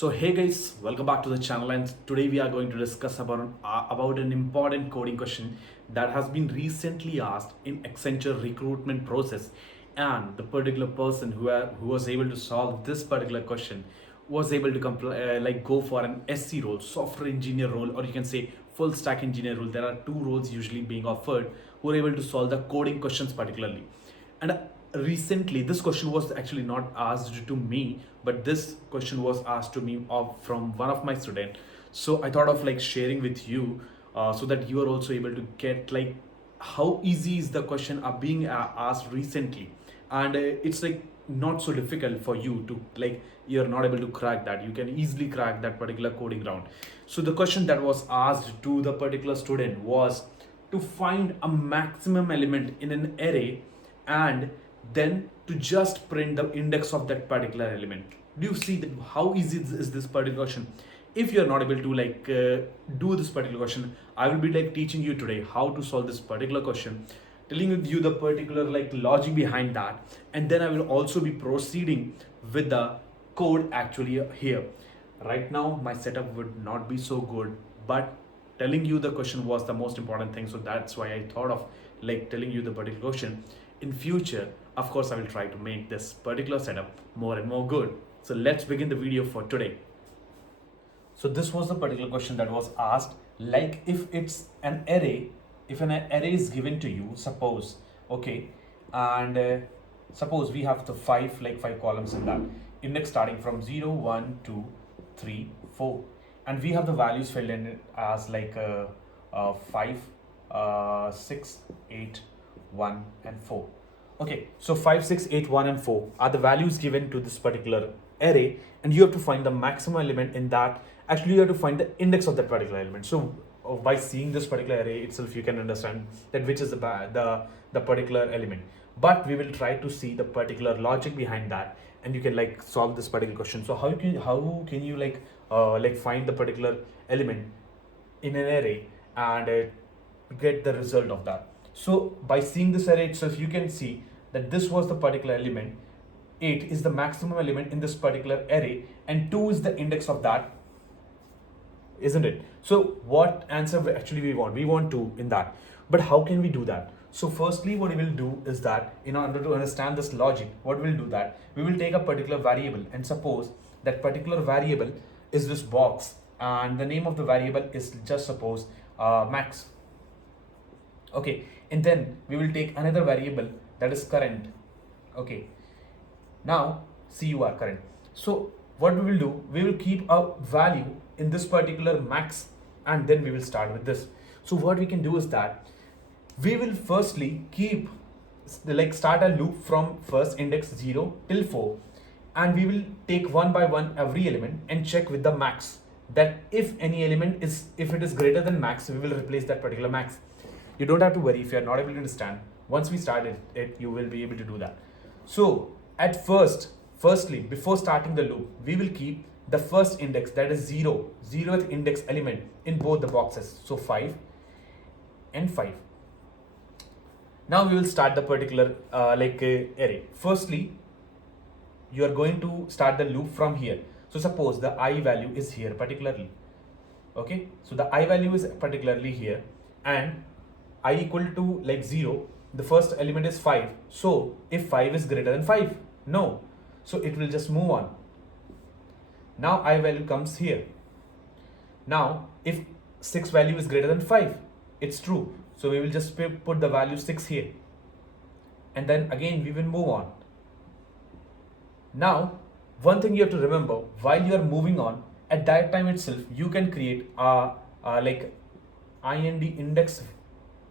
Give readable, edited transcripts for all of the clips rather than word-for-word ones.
So hey guys, welcome back to the channel, and today we are going to discuss about an important coding question that has been recently asked in Accenture recruitment process, and the particular person who was able to solve this particular question was able to go for an SC role, software engineer role, or you can say full stack engineer role. There are two roles usually being offered who are able to solve the coding questions particularly. And recently, this question was actually not asked to me, but this question was asked to me from one of my students. So I thought of like sharing with you, so that you are also able to get like how easy is the question are being asked recently, and it's like not so difficult for you to like you're not able to crack that. You can easily crack that particular coding round. So the question that was asked to the particular student was to find a maximum element in an array and then to just print the index of that particular element. Do you see that how easy is this particular question? If you're not able to do this particular question, I will be like teaching you today how to solve this particular question, telling you the particular like logic behind that, and then I will also be proceeding with the code actually here. Right now my setup would not be so good, but telling you the question was the most important thing, so that's why I thought of like telling you the particular question. In future, of course, I will try to make this particular setup more and more good. So let's begin the video for today. So this was the particular question that was asked, like if it's an array, if an array is given to you, suppose, okay, and suppose we have the five columns in that, index starting from 0, 1, 2, 3, 4, and we have the values filled in it as 5, 6, 8, 1 and 4. Okay, so 5, 6, 8, 1 and 4 are the values given to this particular array, and you have to find the maximum element in that. Actually, you have to find the index of that particular element. So by seeing this particular array itself, you can understand that which is the particular element. But we will try to see the particular logic behind that, and you can like solve this particular question. So how can you find the particular element in an array and get the result of that? So by seeing this array itself, you can see that this was the particular element. 8 is the maximum element in this particular array, and 2 is the index of that, isn't it? So what answer actually we want? We want 2 in that. But how can we do that? So firstly, what we will do is that in order to understand this logic, what we'll do that we will take a particular variable, and suppose that particular variable is this box, and the name of the variable is just suppose max. Okay, and then we will take another variable that is current. Okay, now CUR current. So what we will do, we will keep a value in this particular max, and then we will start with this. So what we can do is that we will firstly keep start a loop from first index 0 till 4, and we will take one by one every element and check with the max, that if any element is, if it is greater than max, we will replace that particular max. You don't have to worry if you are not able to understand. Once we start it, you will be able to do that. So at firstly, before starting the loop, we will keep the first index, that is 0th index element in both the boxes. So 5 and 5. Now we will start the particular array. Firstly, you are going to start the loop from here. So suppose the I value is here particularly. Okay, so the I value is particularly here, and I equal to 0, the first element is 5. So if 5 is greater than 5, no, so it will just move on. Now I value comes here. Now if 6 value is greater than 5, it's true, so we will just put the value 6 here, and then again we will move on. Now one thing you have to remember, while you are moving on, at that time itself you can create a ind index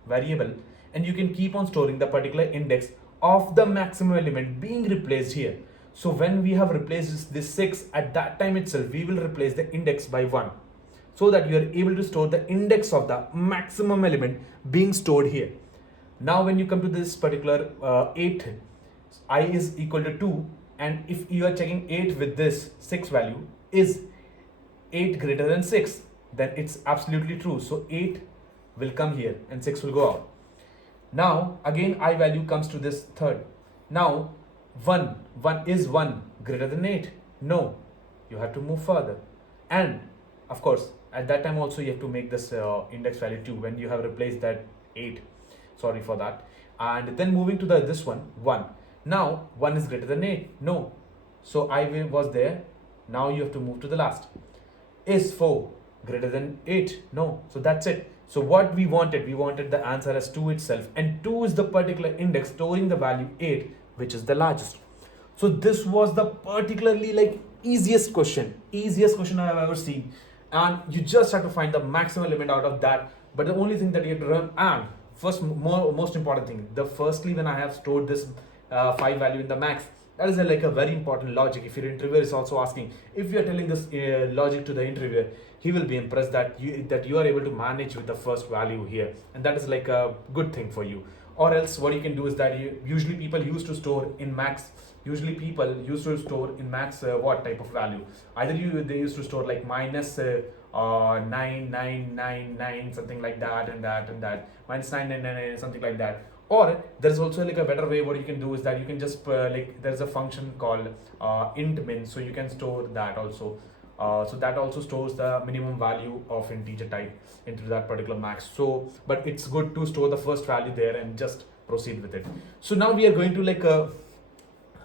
variable, and you can keep on storing the particular index of the maximum element being replaced here. So when we have replaced this 6, at that time itself we will replace the index by 1, so that you are able to store the index of the maximum element being stored here. Now when you come to this particular 8, I is equal to 2, and if you are checking 8 with this 6 value, is 8 greater than 6, then it's absolutely true. So 8 will come here and 6 will go out. Now again I value comes to this third. Now 1 is 1 greater than 8? No. you have to move further. And of course, at that time also you have to make this index value 2 when you have replaced that 8. Sorry for that. And then moving to the this one 1. Now 1 is greater than 8. No. So was there. Now you have to move to the last. Is 4 greater than 8? No. So that's it. So what we wanted the answer as 2 itself, and 2 is the particular index storing the value 8, which is the largest. So this was the particularly like easiest question I have ever seen, and you just have to find the maximum limit out of that. But the only thing that you have to run, and first most important thing, the firstly when I have stored this 5 value in the max, that is like a very important logic. If your interviewer is also asking, if you are telling this logic to the interviewer, he will be impressed that you are able to manage with the first value here, and that is like a good thing for you. Or else what you can do is that usually people used to store in max. What type of value? Either they used to store like minus 9999 something like that, and minus 999 something like that. Or there's also like a better way. What you can do is that you can just like there's a function called int min, so you can store that also. So that also stores the minimum value of integer type into that particular max. So but it's good to store the first value there and just proceed with it. So now we are going to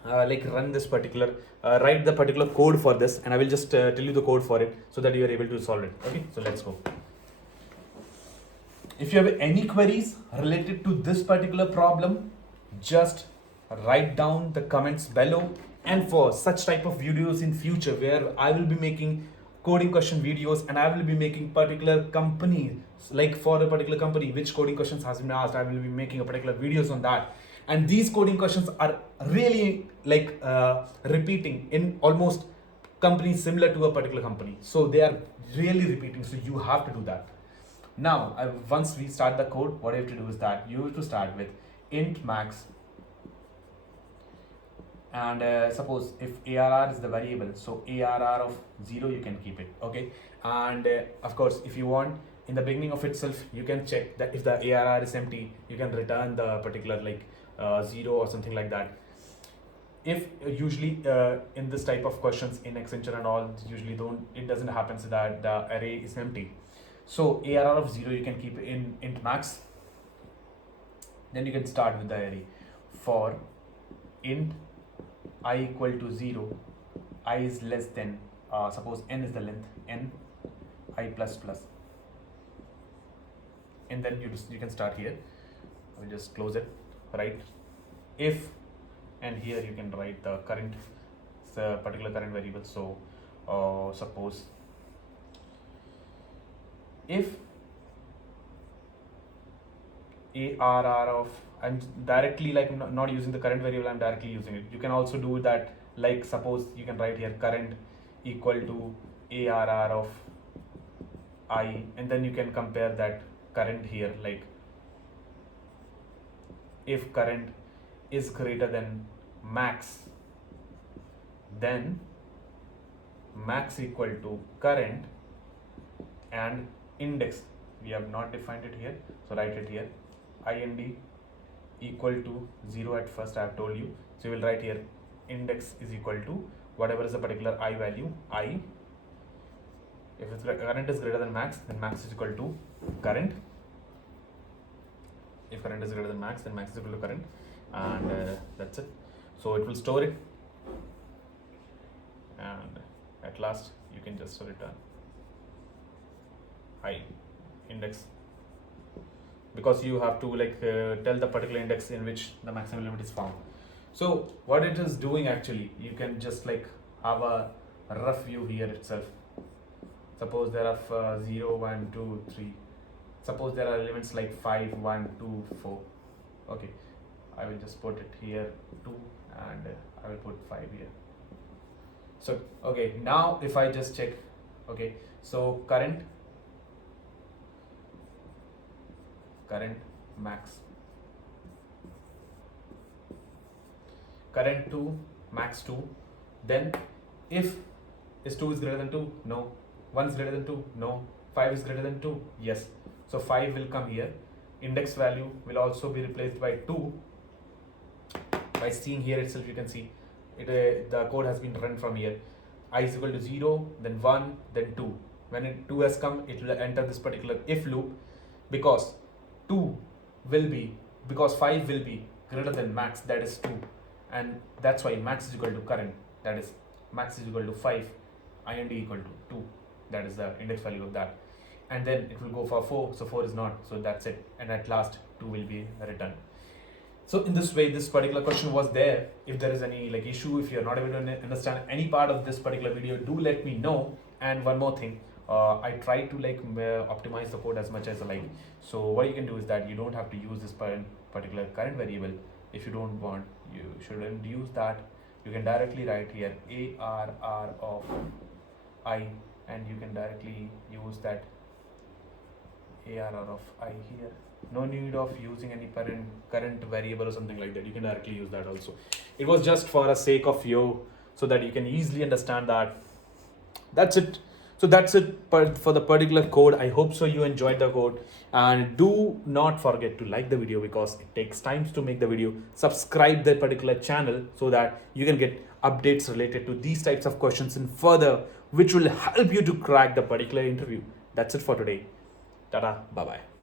run this particular write the particular code for this, and I will just tell you the code for it so that you are able to solve it. Okay, so let's go. If you have any queries related to this particular problem, just write down the comments below. And for such type of videos in future where I will be making coding question videos, and I will be making particular company, like for a particular company which coding questions has been asked, I will be making a particular videos on that. And these coding questions are really like repeating in almost companies similar to a particular company, so they are really repeating, so you have to do that. Now once we start the code, what you have to do is that you have to start with int max, and suppose if ARR is the variable, so ARR of 0 you can keep it. Okay, and of course if you want, in the beginning of itself you can check that if the ARR is empty, you can return the particular 0 or something like that. If usually in this type of questions in Accenture and all, usually it doesn't happen so that the array is empty. So ARR of 0 you can keep in int max. Then you can start with the array for int I equal to 0, I is less than, suppose n is the length, n I plus plus, and then you can start here. I will just close it, right? If, and here you can write the current, the particular current variable. So suppose if ARR of, I'm directly not using the current variable, I'm directly using it. You can also do that, like suppose you can write here current equal to ARR of I, and then you can compare that current here, like if current is greater than max, then max equal to current and index. We have not defined it here, so write it here, ind equal to 0 at first, I have told you. So you will write here index is equal to whatever is the particular I value, I. If its current is greater than max, then max is equal to current. If current is greater than max, then max is equal to current, and that's it. So it will store it, and at last you can just return I index, because you have to tell the particular index in which the maximum limit is found. So what it is doing actually, you can just have a rough view here itself. Suppose there are 0, 1, 2, 3. Suppose there are elements like 5, 1, 2, 4. Okay, I will just put it here 2, and I will put 5 here. So okay, now if I just check, okay, so current max, current 2, max 2. Then if is 2 is greater than 2, no. 1 is greater than 2, no. 5 is greater than 2, yes. So 5 will come here. Index value will also be replaced by 2. By seeing here itself, you can see it, the code has been run from here. I is equal to 0, then 1, then 2. When 2 has come, it will enter this particular if loop, because 2 will be, because 5 will be greater than max, that is 2, and that's why max is equal to current, that is max is equal to 5, int equal to 2, that is the index value of that, and then it will go for 4, so 4 is not, so that's it, and at last 2 will be returned. So in this way, this particular question was there. If there is any like issue, if you're not able to understand any part of this particular video, do let me know. And one more thing, I try to like optimize the code as much as I like. So what you can do is that you don't have to use this particular current variable. If you don't want, you shouldn't use that. You can directly write here ARR of I, and you can directly use that ARR of I here. No need of using any current variable or something like that. You can directly use that also. It was just for a sake of you, so that you can easily understand that. That's it. So that's it for the particular code. I hope so you enjoyed the code, and do not forget to like the video, because it takes time to make the video. Subscribe the particular channel so that you can get updates related to these types of questions and further, which will help you to crack the particular interview. That's it for today. Tata, bye bye.